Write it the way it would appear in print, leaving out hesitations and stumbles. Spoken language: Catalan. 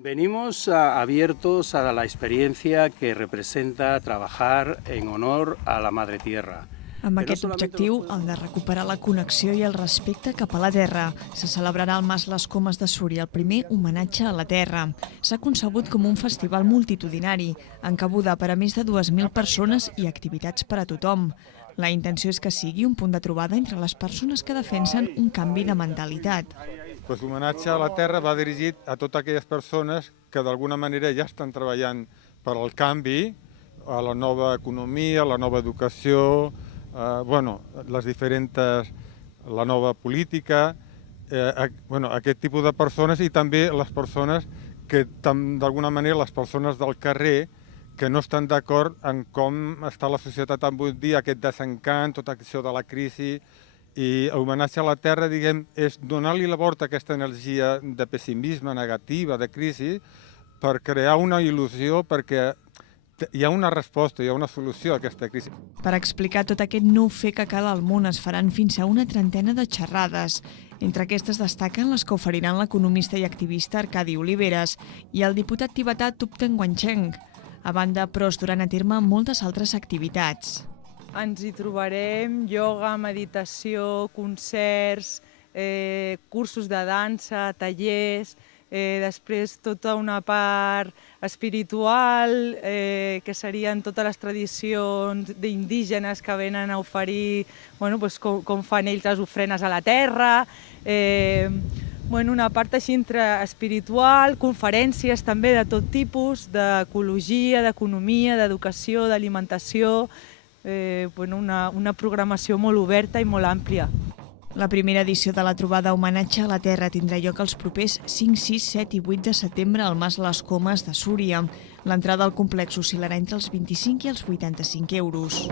Venimos abiertos a la experiencia que representa trabajar en honor a la Madre Tierra. Amb aquest objectiu, el de recuperar la connexió i el respecte cap a la Terra, se celebrarà al Mas Les Comes de Súria el primer homenatge a la Terra. S'ha concebut com un festival multitudinari, amb cabuda per a més de 2.000 persones i activitats per a tothom. La intenció és que sigui un punt de trobada entre les persones que defensen un canvi de mentalitat. L'homenatge a la Terra va dirigit a totes aquelles persones que d'alguna manera ja estan treballant per al canvi, a la nova economia, a la nova educació, la nova política, aquest tipus de persones i també les persones que d'alguna manera les persones del carrer que no estan d'acord en com està la societat avui dia, aquest desencant, tot això de la crisi. I l'homenatge a la Terra, diguem, és donar-li la volta a aquesta energia de pessimisme, negativa, de crisi, per crear una il·lusió, perquè hi ha una resposta, hi ha una solució a aquesta crisi. Per explicar tot aquest nou fer que cal al món es faran fins a una trentena de xerrades. Entre aquestes destaquen les que oferiran l'economista i activista Arcadi Oliveres i el diputat tibetà Thupten Wancheng. A banda, però, es duran a terme moltes altres activitats. Ens hi trobarem ioga, meditació, concerts, cursos de dansa, tallers, després tota una part espiritual, que serien totes les tradicions indígenes que venen a oferir com fan ells les ofrenes a la terra, una part així entre espiritual, conferències també de tot tipus, d'ecologia, d'economia, d'educació, d'alimentació, una programació molt oberta i molt àmplia. La primera edició de la trobada Homenatge a la Terra tindrà lloc els propers 5, 6, 7 i 8 de setembre al Mas Les Comes de Súria. L'entrada al complex oscil·larà entre els 25 i els 85 euros.